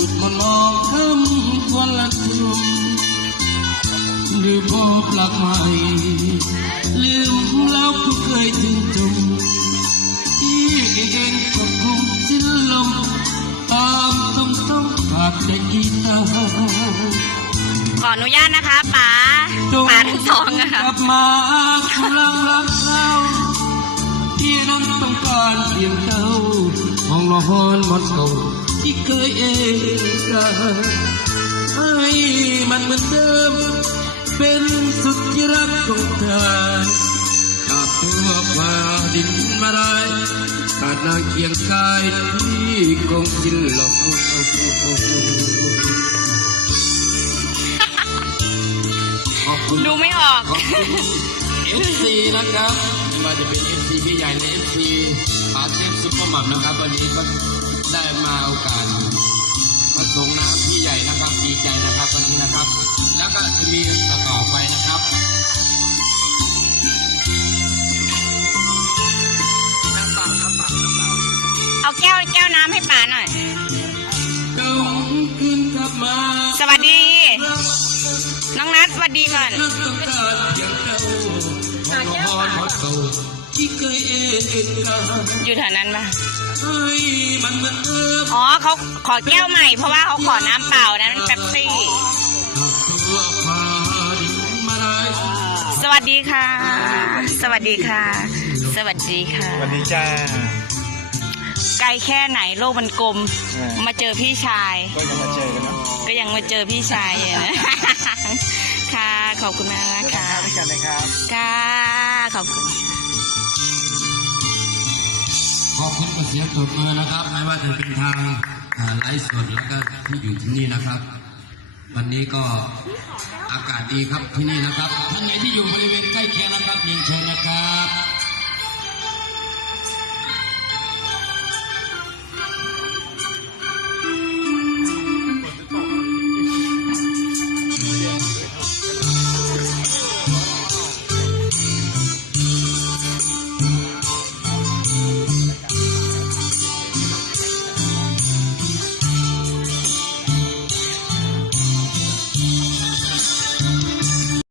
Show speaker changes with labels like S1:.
S1: ุดมันมอกคำวันละทุกหรือพบหลักใหม่ลืมแล้วก็เคยถึงจุดที่เองก็คงสิ้นลมตามต้องต้องขาดแต่กีตาร์
S2: ขออนุญาตนะคะป๋าป๋าทั้งสองอะค่ะ
S1: กลับมาครั้งรักเราที่นั้นต้องการเพียงเท่าห้องลอนมอสโก ที่เคยเองกันให้มันเหมือนเดิม เป็นสุดที่รักของเธอกับตัวฟ้าดินมาได้ขาดนางเคียงกายที่คงสิ้นลอบคุณ
S2: ดูไม่ออก
S1: ขอบคุณ FC นะครับไม่ว่าจะเป็น FC พี่ใหญ่ใน FC ปาเทพซุปเปอร์มัมนะครับ วันนี้ก็ ได้มาโอกาสมาส่งน้ำพี่ใหญ่นะครับดีใจนะครับวันนี้นะครับ แล้วก็จะมีต่อไปนะครับน้ำเปล่าน้ำเปล่าน้ำเปล่า
S2: เอาแก้วแก้วน้ำให้ป๋าหน่อย
S1: จงคืนกลับมา
S2: สวัสดี น้องนัทสวัสดีก่อน
S1: อ็นกัน
S2: อยู่แถวนั้นปะ
S1: ให้มันเหมือนเดิม
S2: อ๋อเขาขอแก้วใหม่เพราะว่าเขาขอน้ำเปล่านะมันเป๊ปซี่
S1: หากตัวฟ้าดินมาได้
S2: สวัสดีค่ะ สวัสดีค่ะ สวัสดีค่ะ
S3: สวัสดีจ้า
S2: ไกลแค่ไหนโลกมันกลม
S3: เออ
S2: มาเจอพี่ชาย
S3: ก็ยังมาเจอกันนะ
S2: ก็ยังมาเจอพี่ชายอยู่นะ ค่ะ ขอบคุณมากนะ
S3: เจอ
S2: คะ
S3: กันด้วยกันนะครับ
S2: ค่ะ ขอบคุณ
S1: ขอบคุณเสียงตบมือนะครับ ไม่ว่าจะเป็นทางไลฟ์สดแล้วก็ที่อยู่ที่นี่นะครับ วันนี้ก็อากาศดีครับที่นี่นะครับท่านไหนที่อยู่บริเวณใกล้เคียงนะครับยินเชิญนะครับ